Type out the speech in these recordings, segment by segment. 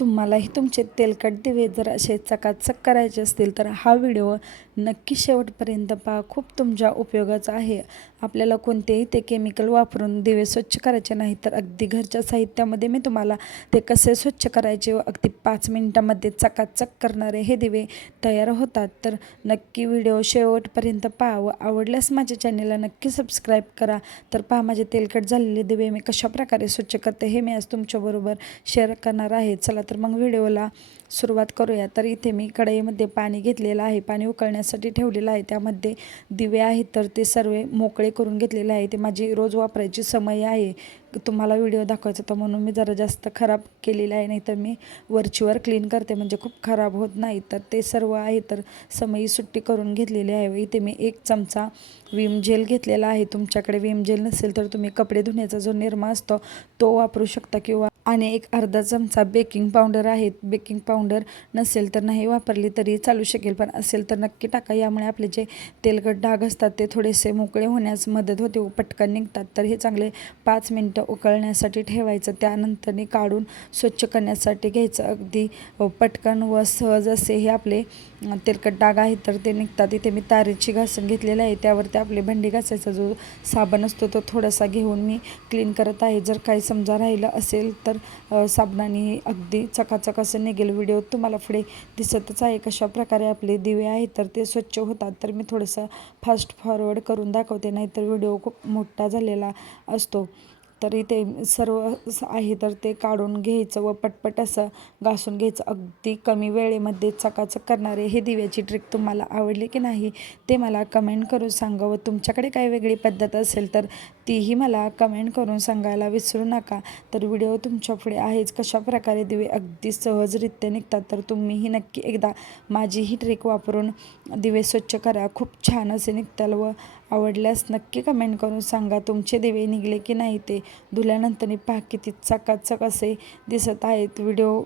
तुम्हालाही तुमचे तेलकट दिवे जर असे चकाचक करायचे असतील तर हा व्हिडिओ नक्की शेवटपर्यंत पहा. खूप तुमच्या उपयोगाचा आहे. आपल्याला कोणतेही ते केमिकल वापरून दिवे स्वच्छ करायचे नाही, तर अगदी घरच्या साहित्यामध्ये मी तुम्हाला ते कसे स्वच्छ करायचे व अगदी 5 मिनिटांमध्ये चकाचक करणारे हे दिवे तयार होतात. तर नक्की व्हिडिओ शेवटपर्यंत पहा व आवडल्यास माझ्या चॅनेलला नक्की सबस्क्राईब करा. तर पहा, माझे तेलकट झालेले दिवे मी कशाप्रकारे स्वच्छ करते हे मी आज तुमच्याबरोबर शेअर करणार आहे. चला तर मग व्हिडिओला सुरुवात करूया. तर इथे मी कढईमध्ये पाणी घेतलेलं आहे, पाणी उकळण्यासाठी ठेवलेलं आहे. त्यामध्ये दिवे आहेत तर ते सर्व मोकळे करून घेतलेले आहे. ते माझी रोज वापरायची समय आहे. तुम्हाला व्हिडिओ दाखवायचा होता म्हणून मी जरा जास्त खराब केलेलं आहे, नाही तर मी वरचीवर क्लीन करते म्हणजे खूप खराब होत नाही. तर ते सर्व आहे तर समई सुट्टी करून घेतलेली आहे. इथे मी 1 चमचा विम जेल घेतलेला आहे. तुमच्याकडे विम जेल नसेल तर तुम्ही कपडे धुण्याचा जो निरमा असतो तो वापरू शकता, किंवा आणि 1 अर्धा चमचा बेकिंग पावडर आहे. बेकिंग पावडर नसेल तर नाही वापरली तरी चालू शकेल, पण असेल तर नक्की टाका. यामुळे आपले जे तेलकट डाग असतात ते थोडेसे मोकळे होण्यास मदत होते व पटकन निघतात. तर हे चांगले 5 मिनिटं उकळण्यासाठी ठेवायचं. त्यानंतर काढून स्वच्छ करण्यासाठी घ्यायचं. अगदी पटकन व सहज असे हे आपले तेलकट डाग आहेत तर ते निघतात. इथे मी तारेची घासून घेतलेलं आहे. त्यावरती आपले भांडी घासायचा जो साबण असतो तो थोडासा घेऊन मी क्लीन करत आहे. जर काही समजा राहिलं असेल तर साबणाने अगदी चकाचक असं निघेल. व्हिडिओ तुम्हाला पुढे दिसतच आहे कशा प्रकारे आपले दिवे आहेत तर ते स्वच्छ होतात. तर मी थोडंसं फास्ट फॉरवर्ड करून दाखवते, नाहीतर व्हिडिओ खूप मोठा झालेला असतो. तर इथे सर्व आहे तर ते काढून घ्यायचं व पटपट असं घासून घ्यायचं. अगदी कमी वेळेमध्ये चकाचक करणारे हे दिव्याची ट्रिक तुम्हाला आवडली की नाही ते मला कमेंट करून सांगा, व तुमच्याकडे काही वेगळी पद्धत असेल तर तीही मला कमेंट करून सांगायला विसरू नका. तर व्हिडिओ तुमच्या पुढे आहेच कशा प्रकारे दिवे अगदी सहजरित्या निघतात. तर तुम्हीही नक्की एकदा माझी ही ट्रिक वापरून दिवे स्वच्छ करा. खूप छान असे निघताल व आवडल्यास नक्की कमेंट करून सांगा तुमचे दिवे निघले की नाही ते. धुल्यानंतर पहा किती चकाचक असे दिसत आहेत. व्हिडिओ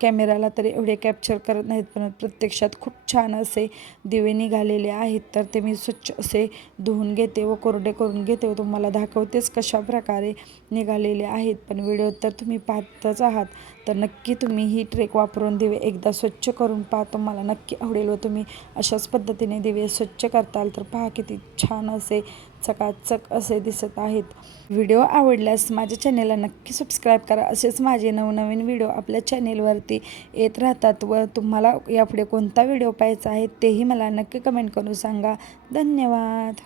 कॅमेराला तर एवढे कॅप्चर करत नाहीत, पण प्रत्यक्षात खूप छान असे दिवे निघालेले आहेत. तर ते मी स्वच्छ असे धुवून घेते व कोरडे करून घेते व तुम्हाला दाखवतेच कशा प्रकारे निघालेले आहेत. पण व्हिडिओ तर तुम्ही पाहतच आहात, तर नक्की तुम्ही ही ट्रिक वापरून दिवे एकदा स्वच्छ करून पहा. तुम्हाला नक्की आवडेल व तुम्ही अशाच पद्धतीने दिवे स्वच्छ करताल. तर पहा किती छान असे चकाचक असे दिसत आहेत. व्हिडिओ आवडल्यास माझ्या चॅनेलला नक्की सबस्क्राईब करा. असेच माझे नवनवीन व्हिडिओ आपल्या चॅनेलवरती येत राहतात व तुम्हाला यापुढे कोणता व्हिडिओ पाहायचा आहे तेही मला नक्की कमेंट करून सांगा. धन्यवाद.